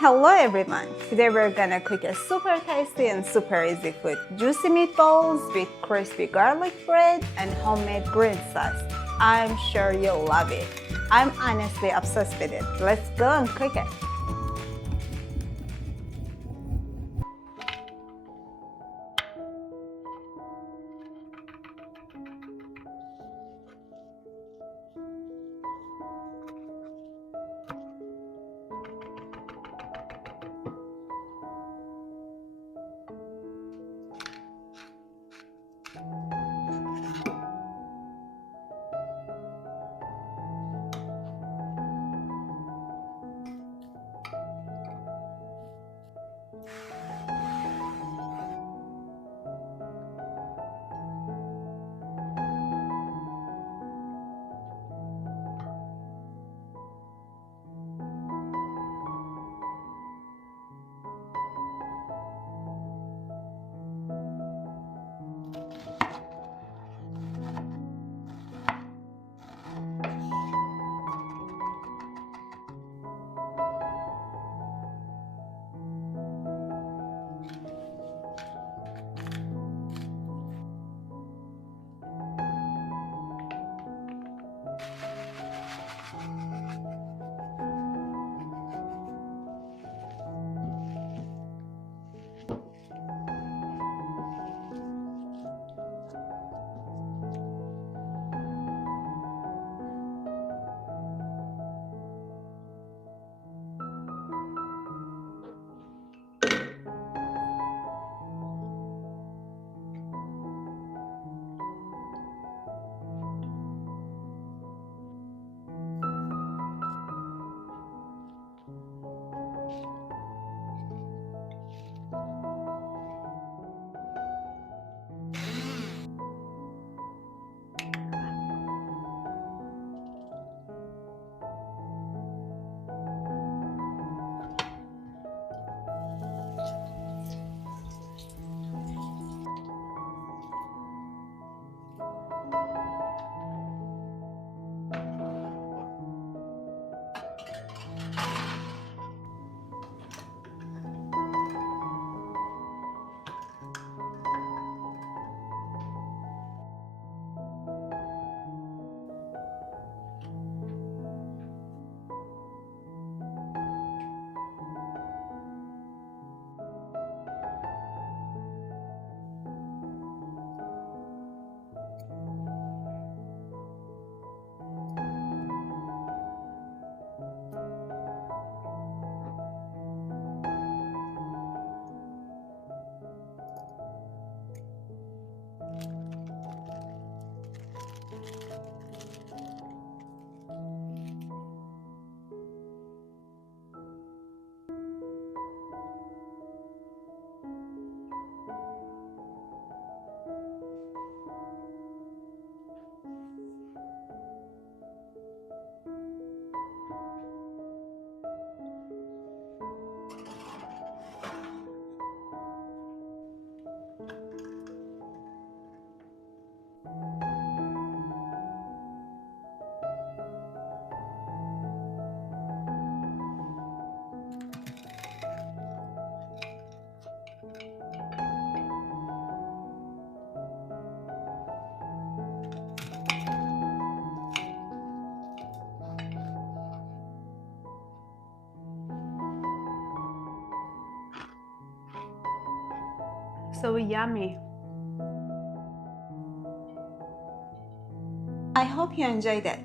Hello everyone! Today we're gonna cook a super tasty and super easy food. Juicy meatballs with crispy garlic bread and homemade green sauce. I'm sure you'll love it. I'm honestly obsessed with it. Let's go and cook it. So yummy. I hope you enjoyed it.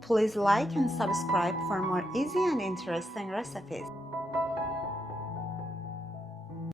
Please like and subscribe for more easy and interesting recipes.